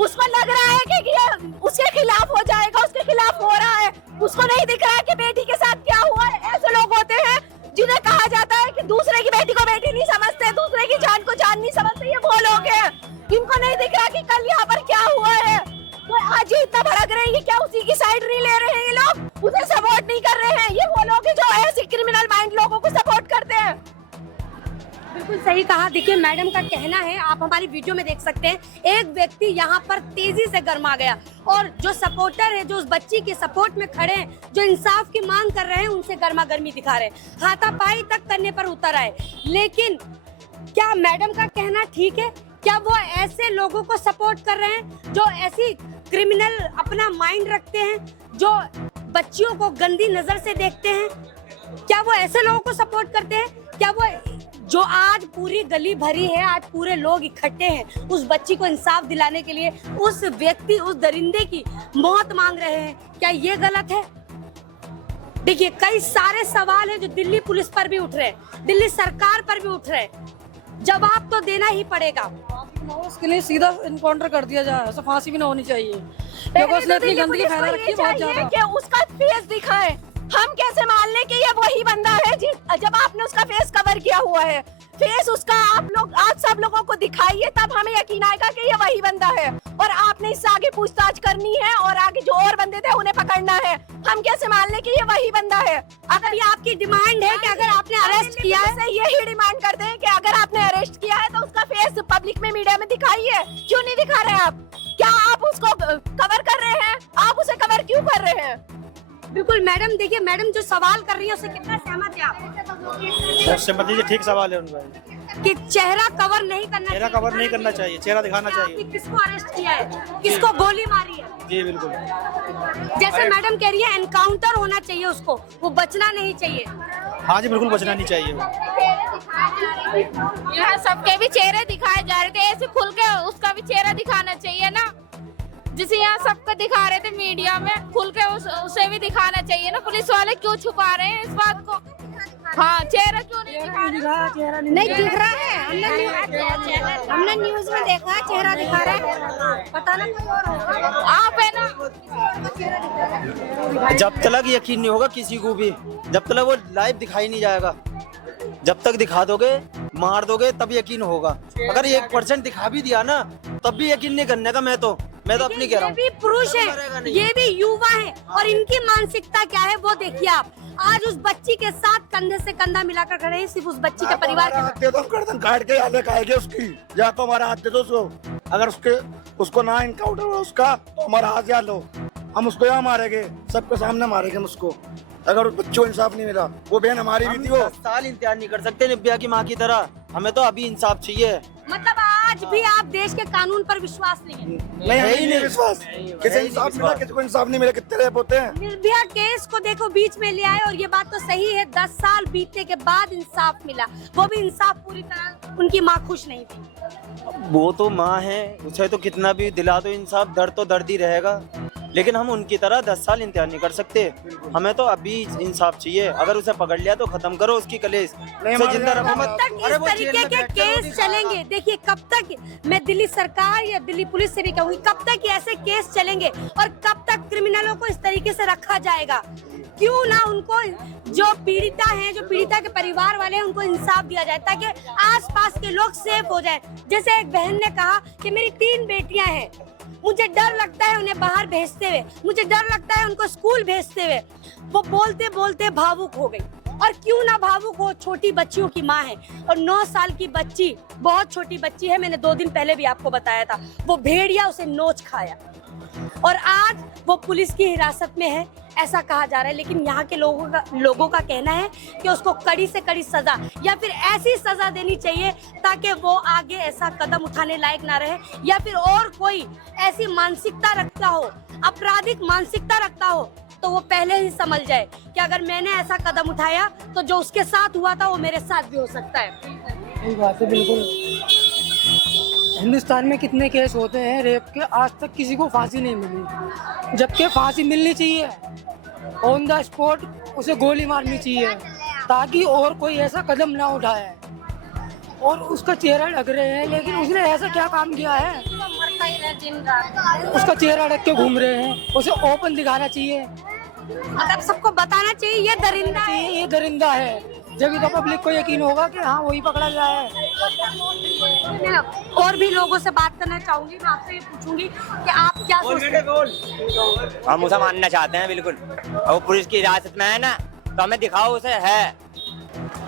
उसको लग रहा है कि ये उसके खिलाफ हो जाएगा, उसके खिलाफ हो रहा है। उसको नहीं दिख रहा है कि बेटी के साथ क्या हुआ है। ऐसे लोग होते हैं जिन्हें कहा जाता है कि दूसरे की बेटी को बेटी नहीं समझते, दूसरे की जान को जान नहीं समझते, ये वो लोग हैं। इनको नहीं दिख रहा कि कल यहाँ पर क्या हुआ है, तो आज ये इतना भड़क रहे हैं। क्या उसी की साइड नहीं ले रहे हैं ये लोग, उसे सपोर्ट नहीं कर रहे हैं। ये वो लोग हैं जो ऐसे क्रिमिनल माइंड लोगों को सपोर्ट करते हैं। बिल्कुल सही कहा। देखिए मैडम का कहना है, आप हमारी वीडियो में देख सकते हैं, एक व्यक्ति यहाँ पर तेजी से गर्मा गया और जो सपोर्टर है, जो उस बच्ची के सपोर्ट में खड़े हैं, जो इंसाफ की मांग कर रहे हैं, उनसे गर्मा गर्मी दिखा रहे हैं, हाथापाई तक करने पर उतर आए। लेकिन क्या मैडम का कहना ठीक है? क्या वो ऐसे लोगों को सपोर्ट कर रहे हैं जो ऐसी क्रिमिनल अपना माइंड रखते हैं, जो बच्चियों को गंदी नजर से देखते हैं? क्या वो ऐसे लोगों को सपोर्ट करते हैं? क्या वो जो आज पूरी गली भरी है, आज पूरे लोग इकट्ठे हैं उस बच्ची को इंसाफ दिलाने के लिए, उस व्यक्ति, उस दरिंदे की मौत मांग रहे हैं, क्या ये गलत है? देखिए कई सारे सवाल हैं जो दिल्ली पुलिस पर भी उठ रहे हैं, दिल्ली सरकार पर भी उठ रहे हैं। जवाब तो देना ही पड़ेगा। उसके लिए सीधा इनकाउंटर कर दिया जाए, ऐसा फांसी भी ना होनी चाहिए क्योंकि उसने इतनी गंदगी फैला रखी है बहुत ज्यादा। कि उसका फेस दिखाए, हम कैसे मान लें कि ये वही बंदा है जब आपने उसका फेस कवर किया हुआ है। फेस उसका आप लोग आज सब लोगों को दिखाइए, तब हमें यकीन आएगा कि ये वही बंदा है। और आपने इससे आगे पूछताछ करनी है और आगे जो और बंदे थे उन्हें पकड़ना है। हम कैसे मान लें कि ये वही बंदा है? अगर ये आपकी डिमांड है कि अगर आपने अरेस्ट किया है, यही डिमांड करते हैं कि अगर आपने अरेस्ट किया है तो उसका फेस पब्लिक में, मीडिया में दिखाइए। क्यों नहीं दिखा रहे आप? क्या आप उसको कवर कर रहे हैं? आप उसे कवर क्यों कर रहे हैं? बिल्कुल मैडम, देखिए मैडम जो सवाल कर रही है उससे कितना सहमत है आप? सहमत लीजिए, ठीक सवाल है उनका कि चेहरा कवर नहीं करना, चेहरा कवर नहीं करना चाहिए, चेहरा दिखाना चाहिए। आपने किसको अरेस्ट किया है, किसको गोली मारी है? जी बिल्कुल। जैसे मैडम कह रही है एनकाउंटर होना चाहिए उसको, वो बचना नहीं चाहिए। हाँ जी बिल्कुल, बचना नहीं चाहिए। यहाँ सबके भी चेहरे दिखाए जा रहे थे, ऐसे खुल के उसका भी चेहरा दिखाना चाहिए ना। जिसे यहाँ सबको दिखा रहे थे मीडिया में, खुल के उसे भी दिखाना चाहिए ना। पुलिस वाले क्यों छुपा रहे हैं इस बात को? हाँ, चेहरा क्यों नहीं दिखा रहे? नहीं दिख रहा है, हमने न्यूज में देखा है चेहरा दिखा रहा है, पता ना कोई और होगा। आप है ना, जब तक यकीन नहीं होगा किसी को भी, जब तक वो लाइव दिखाई नहीं जाएगा, जब तक दिखा दोगे, मार दोगे, तब यकीन होगा। अगर 1% दिखा भी दिया ना, तब भी यकीन नहीं करने का। मैं तो अपनी कह रहा हूँ। ये भी पुरुष है, ये भी युवा है, और इनकी मानसिकता क्या है वो देखिए आप। आज उस बच्ची के साथ कंधे से कंधा मिलाकर खड़े हैं, सिर्फ उस बच्ची के परिवार के। तो गर्दन काट के आगे खाएंगे उसकी, या तो हमारा हाथ दे दो उसको। अगर उसको ना इनकाउंटर हो उसका, तो हमारा हाथ या लो, हम उसको यहाँ मारेंगे, सबके सामने मारेंगे उसको। अगर उस बच्चों को इंसाफ नहीं मिला, वो बहन हमारी भी थी, वो 10 साल इंतजार नहीं कर सकते निब्या की माँ की तरह। हमें तो अभी इंसाफ चाहिए। मतलब आज भी आप देश के कानून पर विश्वास नहीं है? नहीं ही नहीं विश्वास। किसी इंसाफ मिला, किसी को इंसाफ नहीं मिला, कितने रेप होते हैं। निर्भया केस को देखो बीच में ले आए, और ये बात तो सही है 10 साल बीतने के बाद इंसाफ मिला, वो भी इंसाफ पूरी तरह। उनकी माँ खुश नहीं थी। वो तो माँ है, उसे तो कितना भी दिला दो इंसाफ, दर्द तो दर्द ही रहेगा। लेकिन हम उनकी तरह 10 साल इंतजार नहीं कर सकते। हमें तो अभी इंसाफ चाहिए। अगर उसे पकड़ लिया तो खत्म करो उसकी कलेस, उसे जिंदा रखो मत। कब तक इस तरीके के केस चलेंगे? देखिए कब तक, मैं दिल्ली सरकार या दिल्ली पुलिस से भी कहूँगी, कब तक ऐसे केस चलेंगे और कब तक क्रिमिनलों को इस तरीके से रखा जाएगा? क्यों ना उनको, जो पीड़िता हैं, जो पीड़िता के परिवार वाले हैं, उनको इंसाफ दिया जाए ताकि आसपास के लोग सेफ हो जाए। जैसे एक बहन ने कहा कि मेरी 3 बेटियां हैं, मुझे डर लगता है उन्हें बाहर भेजते हुए, मुझे डर लगता है उनको स्कूल भेजते हुए। वो बोलते बोलते भावुक हो गई। और क्यों ना भावुक हो, छोटी बच्चियों की माँ है, और 9 साल की बच्ची, बहुत छोटी बच्ची है, मैंने 2 दिन पहले भी आपको बताया था, वो भेड़िया उसे नोच खाया, और आज वो पुलिस की हिरासत में है, ऐसा कहा जा रहा है। लेकिन यहाँ के लोगों का कहना है कि उसको कड़ी से कड़ी सजा या फिर ऐसी सजा देनी चाहिए ताकि वो आगे ऐसा कदम उठाने लायक ना रहे, या फिर और कोई ऐसी मानसिकता रखता हो, आपराधिक मानसिकता रखता हो, तो वो पहले ही समझ जाए कि अगर मैंने ऐसा कदम उठाया तो जो उसके साथ हुआ था वो मेरे साथ भी हो सकता है। सही बात है, बिल्कुल। हिंदुस्तान में कितने केस होते हैं रेप के, आज तक किसी को फांसी नहीं मिली, जबकि फांसी मिलनी चाहिए। ऑन द स्पॉट उसे गोली मारनी चाहिए ताकि और कोई ऐसा कदम ना उठाए। और उसका चेहरा ढक रहे हैं, लेकिन उसने ऐसा क्या काम किया है? दिखाता ही रहे दिन रात। उसका चेहरा ढक के घूम रहे हैं, उसे ओपन दिखाना चाहिए। मतलब सबको बताना चाहिए ये दरिंदा है। ये दरिंदा है, जब तो पब्लिक को यकीन होगा कि हाँ वही पकड़ा गया है। मैं और भी लोगों से बात करना चाहूंगी, मैं आपसे ये पूछूंगी कि आप क्या सोचते हैं? हम उसे मानना चाहते हैं बिल्कुल, और वो पुलिस की हिरासत में है ना, तो हमें दिखाओ उसे है।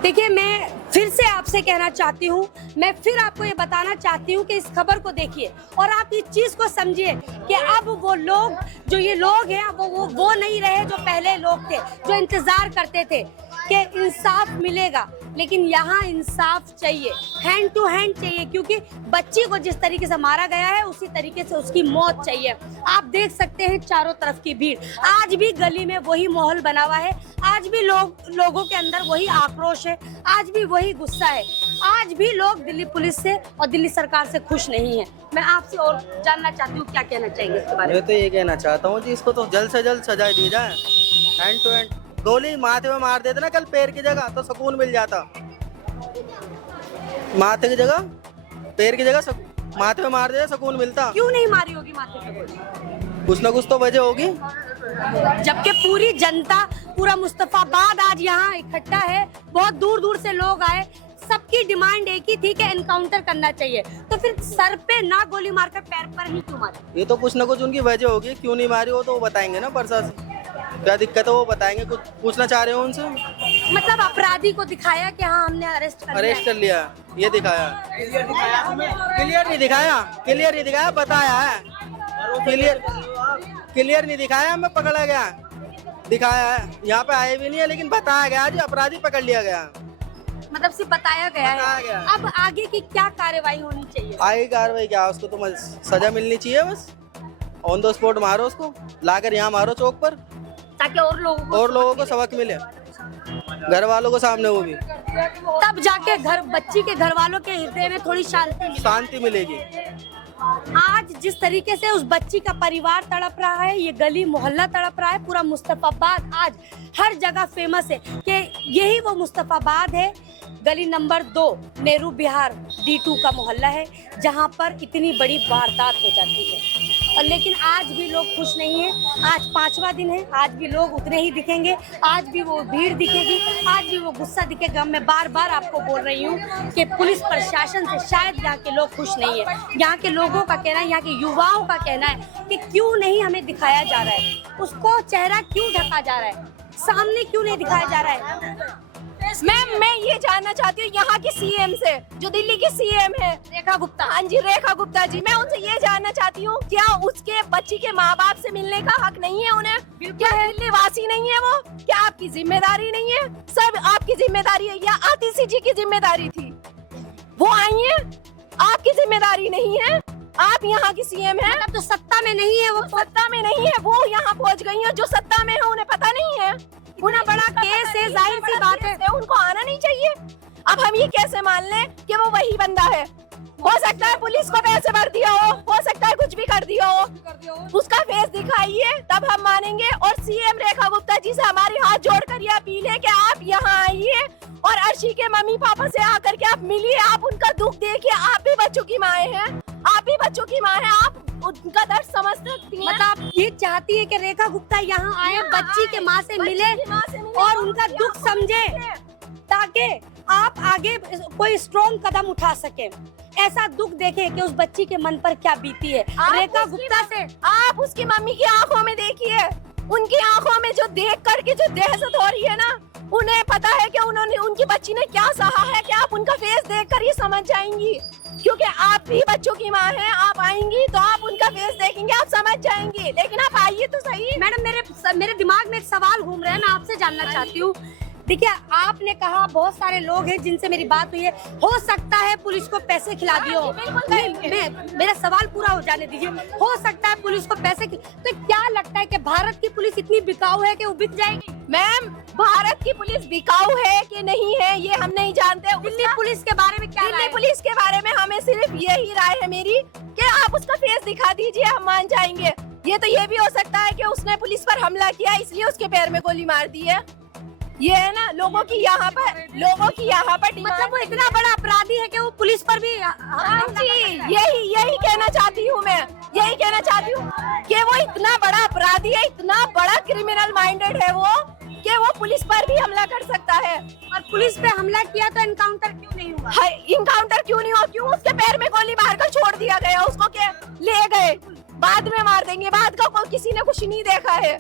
देखिए, मैं फिर से आपसे कहना चाहती हूँ, मैं फिर आपको ये बताना चाहती हूँ कि इस खबर को देखिए और आप इस चीज को समझिए कि अब वो लोग, जो ये लोग हैं, वो नहीं रहे जो पहले लोग थे, जो इंतजार करते थे कि इंसाफ मिलेगा। लेकिन यहाँ इंसाफ चाहिए, हैंड टू हैंड चाहिए, क्योंकि बच्ची को जिस तरीके से मारा गया है उसी तरीके से उसकी मौत चाहिए। आप देख सकते हैं चारों तरफ की भीड़, आज भी गली में वही माहौल बना हुआ है, आज भी लोगों के अंदर वही आक्रोश है, आज भी वही गुस्सा है, आज भी लोग दिल्ली पुलिस से और दिल्ली सरकार से खुश नहीं है। मैं आपसे और जानना चाहती हूँ, क्या कहना चाहेंगे इसके बारे में? मैं तो ये कहना चाहता हूँ जी, इसको तो जल्द से जल्द सजा दी जाए, हैंड टू हैंड। गोली माथे में मार देते ना कल पैर की जगह, तो सुकून मिल जाता। माथे की जगह पैर की जगह माथे में मार देते, सुकून मिलता। क्यों नहीं मारी होगी माथे पे गोली? कुछ ना कुछ तो वजह होगी। जबकि पूरी जनता, पूरा मुस्तफाबाद आज यहाँ इकट्ठा है, बहुत दूर दूर से लोग आए, सबकी डिमांड एक ही थी कि एनकाउंटर करना चाहिए। तो फिर सर पे ना गोली मारकर पैर पर ही क्यों मारी? ये तो कुछ ना कुछ उनकी वजह होगी, क्यों नहीं मारी वो तो वो बताएंगे ना प्रशासन, क्या दिक्कत है वो बताएंगे। कुछ पूछना चाह रहे हो उनसे? मतलब अपराधी को दिखाया कि हाँ हमने अरेस्ट कर लिया, ये दिखाया। क्लियर नहीं दिखाया, क्लियर नहीं दिखाया, बताया है। क्लियर नहीं दिखाया, हमें पकड़ा गया, दिखाया है। यहाँ पे आए भी नहीं है, लेकिन बताया गया जी अपराधी पकड़ लिया गया। मतलब सिर्फ बताया गया है। अब आगे की क्या कार्रवाई होनी चाहिए? आगे कार्रवाई क्या, उसको तो सजा मिलनी चाहिए, बस ऑन द स्पॉट मारो उसको, लाकर यहाँ मारो चौक पर, ताकि और लोगों को सबक मिले, घर वालों को सामने वो भी, तब जाके बच्ची के घर वालों के हृदय में थोड़ी शांति मिलेगी। आज जिस तरीके से उस बच्ची का परिवार तड़प रहा है, ये गली मोहल्ला तड़प रहा है, पूरा मुस्तफाबाद आज हर जगह फेमस है कि यही वो मुस्तफाबाद है। गली नंबर 2 नेहरू बिहार D2 का मोहल्ला है, जहां पर इतनी बड़ी वारदात हो जाती है। और लेकिन आज भी लोग खुश नहीं है। आज 5वां दिन है, आज भी लोग उतने ही दिखेंगे, आज भी वो भीड़ दिखेगी, आज भी वो गुस्सा दिखेगा। मैं बार बार आपको बोल रही हूँ कि पुलिस प्रशासन से शायद यहाँ के लोग खुश नहीं है। यहाँ के लोगों का कहना है, यहाँ के युवाओं का कहना है कि क्यों नहीं हमें दिखाया जा रहा है, उसको चेहरा क्यों ढका जा रहा है, सामने क्यों नहीं दिखाया जा रहा है। मैम, मैं ये जानना चाहती हूँ यहाँ की सीएम से, जो दिल्ली की सीएम है रेखा गुप्ता। हाँ जी, रेखा गुप्ता जी, मैं उनसे ये जानना चाहती हूँ, क्या उसके बच्ची के माँ बाप से मिलने का हक नहीं है उन्हें? क्या दिल्ली वासी नहीं है वो? क्या आपकी जिम्मेदारी नहीं है? सब आपकी जिम्मेदारी है या आतिशी जी की जिम्मेदारी थी? वो आई है, आपकी जिम्मेदारी नहीं है? आप यहाँ की सीएम है, मतलब तो सत्ता में नहीं है, वो सत्ता में नहीं है, वो यहाँ पहुँच गई है। जो सत्ता में है उन्हें पता नहीं है, उन्हें बड़ा केस है, जाहिर सी बात है, उनको आना नहीं चाहिए। अब हम ये कैसे मान लें कि वो वही बंदा है? हो सकता है पुलिस को पैसे भर दिया हो सकता है कुछ भी कर दिया हो, उसका फेस दिखाइए तब हम मानेंगे। और सीएम रेखा गुप्ता जी से हमारी हाथ जोड़कर ये अपील है कि आप यहाँ आइए और अर्शी के मम्मी पापा से आकर के आप मिलिए, आप उनका दुख देखिए। आप भी बच्चों की माँ हैं, आप भी बच्चों की माँ हैं, आप उनका दर्द समझ सकती हैं। मतलब आप ये चाहती है कि रेखा गुप्ता यहाँ आए, बच्ची के माँ से मिले और उनका दुख समझे, ताकि आप आगे कोई स्ट्रॉन्ग कदम उठा सके। ऐसा दुख देखे कि उस बच्ची के मन पर क्या बीती है। रेखा गुप्ता से आप उसकी मम्मी की आंखों में देखिए, उनकी आंखों में जो देख करके जो दहशत हो रही है ना, उन्हें पता है कि उन्होंने उनकी बच्ची ने क्या सहा है, कि आप उनका फेस देखकर ये समझ जाएंगी, क्योंकि आप भी बच्चों की माँ हैं। आप आएंगी तो आप उनका फेस देखेंगे, आप समझ जाएंगी। लेकिन आप आइए तो सही। मैडम, मेरे दिमाग में एक सवाल घूम रहा है, मैं आपसे जानना चाहती हूँ। देखिए, आपने कहा बहुत सारे लोग हैं जिनसे मेरी बात हुई है, हो सकता है पुलिस को पैसे खिला दिए हो। मेरा सवाल पूरा हो जाने दीजिए। हो सकता है पुलिस को पैसे तो क्या लगता है कि भारत की पुलिस इतनी बिकाऊ है कि वो बिक जाएगी? मैम, भारत की पुलिस बिकाऊ है कि नहीं है ये हम नहीं जानते। दिल्ली पुलिस के बारे में क्या? दिल्ली पुलिस के बारे में हमें सिर्फ यही राय है मेरी कि आप उसका फेस दिखा दीजिए, हम मान जाएंगे। ये भी हो सकता है कि उसने पुलिस पर हमला किया, इसलिए उसके पैर में गोली मार दी है। ये है ना, लोगों की यहाँ पर मतलब वो इतना बड़ा अपराधी है कि वो पुलिस पर भी। हाँ जी, यही कहना चाहती हूँ। हूँ मैं, यही कहना चाहती हूँ कि वो इतना बड़ा अपराधी है, इतना बड़ा क्रिमिनल माइंडेड है वो, कि वो पुलिस पर भी हमला कर सकता है। और पुलिस पे हमला किया तो एनकाउंटर क्यों नहीं हुआ? इनकाउंटर क्यों नहीं हुआ? क्यों उसके पैर में गोली मारकर छोड़ दिया गया? उसको क्या ले गए, बाद में मार देंगे, बाद का कोई किसी ने कुछ नहीं देखा है,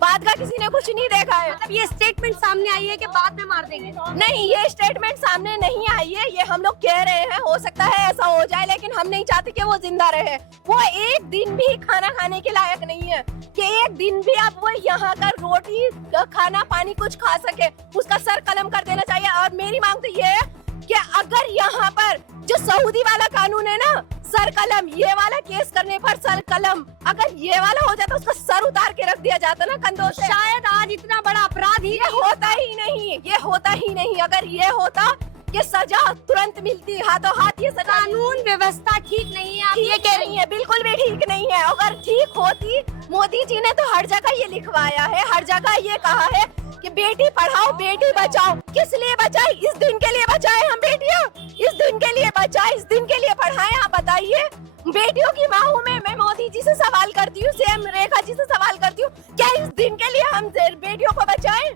बाद का किसी ने कुछ नहीं देखा है। मतलब ये स्टेटमेंट सामने आई है कि बाद में मार देंगे? नहीं, ये स्टेटमेंट सामने नहीं आई है, ये हम लोग कह रहे हैं, हो सकता है ऐसा हो जाए, लेकिन हम नहीं चाहते कि वो जिंदा रहे। वो एक दिन भी खाना खाने के लायक नहीं है कि एक दिन भी अब वो यहाँ का रोटी खाना पानी कुछ खा सके, उसका सर कलम कर देना चाहिए। और मेरी मांग तो ये है कि अगर यहाँ पर जो सऊदी वाला कानून है ना, सर कलम, ये वाला केस करने पर सर कलम, अगर ये वाला हो जाता उसका सर उतार के रख दिया जाता ना कंधों से, शायद आज इतना बड़ा अपराध ही ये होता ही नहीं, ये होता ही नहीं। अगर ये होता कि सजा तुरंत मिलती हाथों हाथ, ये सजा। कानून व्यवस्था ठीक नहीं है, आप ये ठीक कह रही नहीं है, बिल्कुल भी ठीक नहीं है। अगर ठीक होती, मोदी जी ने तो हर जगह ये लिखवाया है, हर जगह ये कहा है कि बेटी पढ़ाओ बेटी बचाओ। किस लिए बचाए? इस दिन के लिए बचाए हम बेटियां, इस दिन के लिए बचाए, इस दिन के लिए पढ़ाएं। आप बताइए, बेटियों की माँ हूँ मैं मोदी जी से सवाल करती हूँ, सीएम रेखा जी से सवाल करती हूँ, क्या इस दिन के लिए हम बेटियों को बचाएं?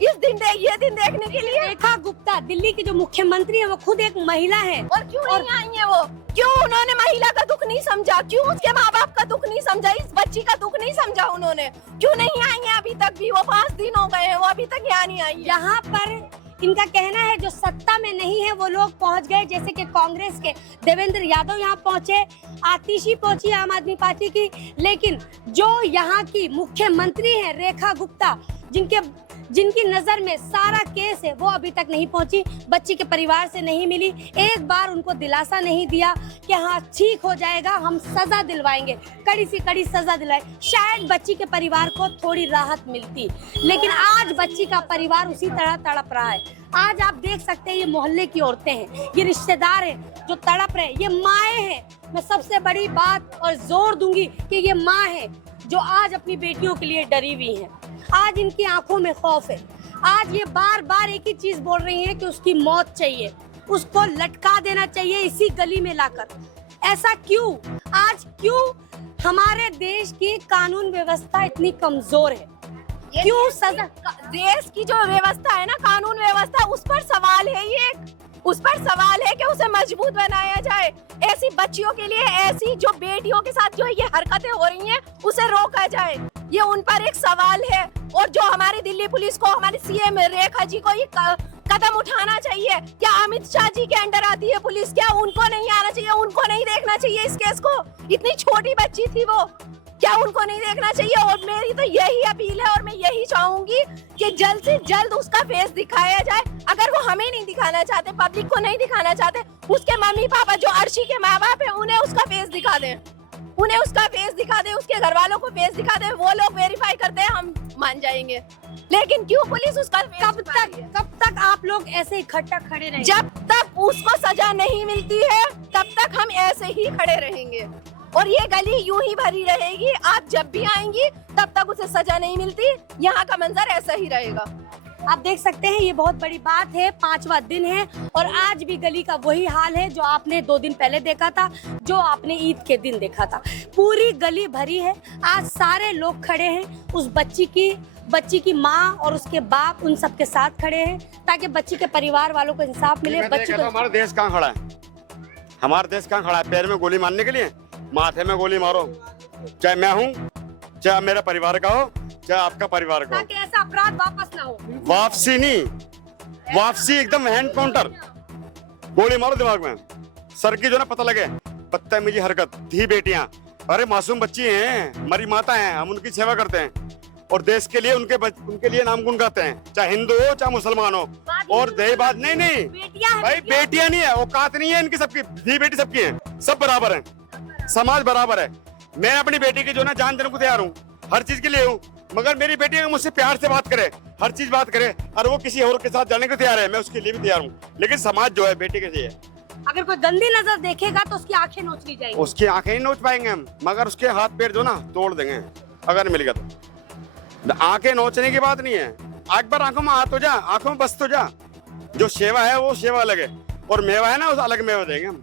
इस दिन ये दिन देखने के लिए? रेखा गुप्ता दिल्ली की जो मुख्यमंत्री है वो खुद एक महिला है, और क्यों नहीं आई है वो? क्यों उन्होंने महिला का दुख नहीं समझा? क्यों उसके माँ बाप का दुख नहीं समझा? इस बच्ची का दुख नहीं समझा उन्होंने? क्यों नहीं आई है अभी तक भी? वो 5 दिन हो गए हैं, वो अभी तक यहाँ नहीं आई है। यहाँ पर इनका कहना है जो सत्ता में नहीं है वो लोग पहुंच गए, जैसे कि कांग्रेस के देवेंद्र यादव यहाँ पहुंचे, आतिशी पहुंची आम आदमी पार्टी की, लेकिन जो यहाँ की मुख्यमंत्री है रेखा गुप्ता, जिनकी नजर में सारा केस है, वो अभी तक नहीं पहुंची, बच्ची के परिवार से नहीं मिली, एक बार उनको दिलासा नहीं दिया कि हाँ ठीक हो जाएगा, हम सजा दिलवाएंगे, कड़ी से कड़ी सजा दिलाए, शायद बच्ची के परिवार को थोड़ी राहत मिलती। लेकिन आज बच्ची का परिवार उसी तरह तड़प रहा है। आज आप देख सकते हैं ये मोहल्ले की औरतें हैं, ये रिश्तेदार हैं जो तड़प रहे हैं, ये माएँ हैं। मैं सबसे बड़ी बात और जोर दूंगी कि ये माँ है जो आज अपनी बेटियों के लिए डरी हुई है। आज इनकी आंखों में खौफ है। आज ये बार बार एक ही चीज बोल रही हैं कि उसकी मौत चाहिए, उसको लटका देना चाहिए इसी गली में लाकर। ऐसा क्यों? आज क्यों हमारे देश की कानून व्यवस्था इतनी कमजोर है? क्यों सजा? देश की जो व्यवस्था है ना, कानून व्यवस्था, उस पर सवाल है, ये उस पर सवाल है कि उसे मजबूत बनाया जाए। ऐसी बच्चियों के लिए, ऐसी जो बेटियों के साथ जो ये हरकतें हो रही हैं, उसे रोका जाए, ये उन पर एक सवाल है। और जो हमारी दिल्ली पुलिस को, हमारे सीएम रेखा जी को ये कदम उठाना चाहिए। क्या अमित शाह जी के अंडर आती है पुलिस? क्या उनको नहीं आना चाहिए? उनको नहीं देखना चाहिए इस केस को? इतनी छोटी बच्ची थी वो, क्या उनको नहीं देखना चाहिए? और मेरी तो यही अपील है और मैं यही चाहूंगी कि जल्द से जल्द उसका फेस दिखाया जाए। अगर वो हमें नहीं दिखाना चाहते, पब्लिक को नहीं दिखाना चाहते, उसके मम्मी पापा जो अर्शी के माँ बाप है, उन्हें उसका फेस दिखा दें, उन्हें उसका फेस दिखा दें, उसके घर वालों को फेस दिखा दें। वो लोग वेरीफाई करते हैं, हम मान जाएंगे। लेकिन क्यों पुलिस उसका कब तक आप लोग ऐसे इकट्ठा खड़े रहेंगे? जब तक उसको सजा नहीं मिलती है तब तक हम ऐसे ही खड़े रहेंगे और ये गली यूं ही भरी रहेगी। आप जब भी आएंगी तब तक उसे सजा नहीं मिलती, यहाँ का मंजर ऐसा ही रहेगा। आप देख सकते हैं ये बहुत बड़ी बात है, 5वां दिन है और आज भी गली का वही हाल है जो आपने 2 दिन पहले देखा था, जो आपने ईद के दिन देखा था। पूरी गली भरी है, आज सारे लोग खड़े हैं, उस बच्ची की माँ और उसके बाप उन सबके साथ खड़े हैं ताकि बच्ची के परिवार वालों को इंसाफ मिले। बच्ची को हमारा देश कहाँ खड़ा है? हमारा देश कहाँ खड़ा है? पैर में गोली मारने के लिए? माथे में गोली मारो, चाहे मैं हूँ, चाहे मेरे परिवार का हो, चाहे आपका परिवार का हो, ताकि ऐसा अपराध वापस ना हो। वापसी नहीं, वापसी एकदम हैंड काउंटर, गोली मारो दिमाग में, सर की जो ना पता लगे। बदतमीजी हरकत, धी बेटियां, अरे मासूम बच्ची हैं, मरी माता हैं, हम उनकी सेवा करते हैं और देश के लिए उनके लिए नाम गुण गाते हैं, चाहे हिंदू हो चाहे मुसलमान हो। और दही बात नहीं भाई, बेटियां नहीं है, औकात नहीं है इनकी, सबकी धी बेटी सबकी है, सब बराबर है, समाज बराबर है। मैं अपनी बेटी की जो ना जान देने को तैयार हूँ, हर चीज के लिए हूँ, मगर मेरी बेटी अगर मुझसे प्यार से बात करे, हर चीज बात करे और वो किसी और के साथ जाने को तैयार है, मैं उसके लिए भी तैयार हूँ। लेकिन समाज जो है बेटी के लिए, अगर कोई गंदी नजर देखेगा तो उसकी आंखें नोच ली जाएंगी। उसकी आंखें नहीं नोच पाएंगे हम, मगर उसके हाथ पैर जो ना तोड़ देंगे अगर मिलेगा तो। आंखें नोचने की बात नहीं है, एक बार आंखों में हाथ हो जा, आंखों में बस तो जा। जो सेवा है वो सेवा अलग है और मेवा है ना उस अलग मेवा देंगे हम।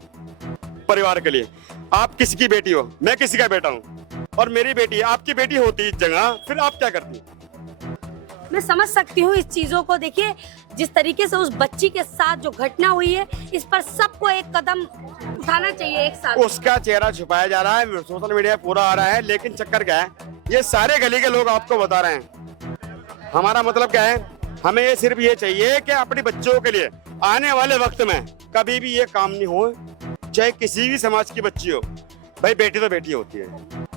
परिवार के लिए। आप किसी की बेटी हो, मैं किसी का बेटा हूँ, और मेरी बेटी आपकी बेटी होती इस जगह, फिर आप क्या करती? मैं समझ सकती हूँ इस चीजों को। देखिए जिस तरीके से उस बच्ची के साथ जो घटना हुई है, इस पर सबको एक कदम उठाना चाहिए एक साथ। उसका चेहरा छुपाया जा रहा है, सोशल मीडिया पूरा आ रहा है, लेकिन चक्कर क्या है, ये सारे गली के लोग आपको बता रहे हैं। हमारा मतलब क्या है, हमें ये सिर्फ ये चाहिए कि अपने बच्चों के लिए आने वाले वक्त में कभी भी ये काम नहीं हो, चाहे किसी भी समाज की बच्ची हो। भाई बेटी तो बेटी होती है।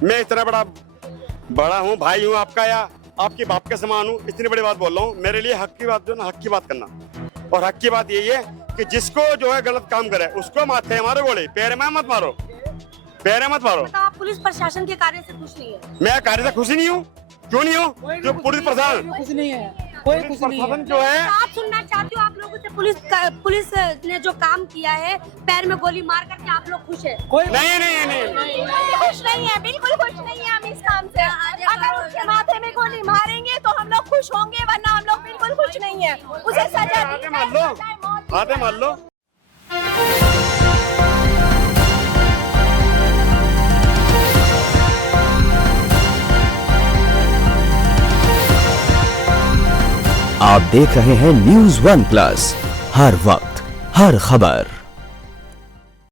मैं इतना बड़ा हूँ, भाई हूँ आपका या आपके बाप के समान हूँ, इतनी बड़ी बात बोल रहा हूँ। मेरे लिए हक की बात जो ना, हक की बात करना, और हक की बात यही है कि जिसको जो है गलत काम करे उसको माथे मारो गोली, पैर में मत मारो, पैर मत मारो। मतलब आप पुलिस प्रशासन के कार्य से खुश नहीं है? मैं कार्य से खुश नहीं हूँ। क्यों नहीं हूँ? जो पुलिस प्रशासन कुछ नहीं है, कोई कुछ नहीं है। जो है, आप सुनना चाहती हूँ आप लोगों से, पुलिस ने जो काम किया है, पैर में गोली मार करके आप लोग खुश है? कोई नहीं नहीं नहीं, खुश नहीं है, बिल्कुल खुश नहीं है हम इस काम से। अगर उसके माथे में गोली मारेंगे तो हम लोग खुश होंगे, वरना हम लोग बिल्कुल खुश नहीं है। उसे सजा हाथे मार लो, हाथे मार लो। आप देख रहे हैं News One Plus, हर वक्त हर खबर।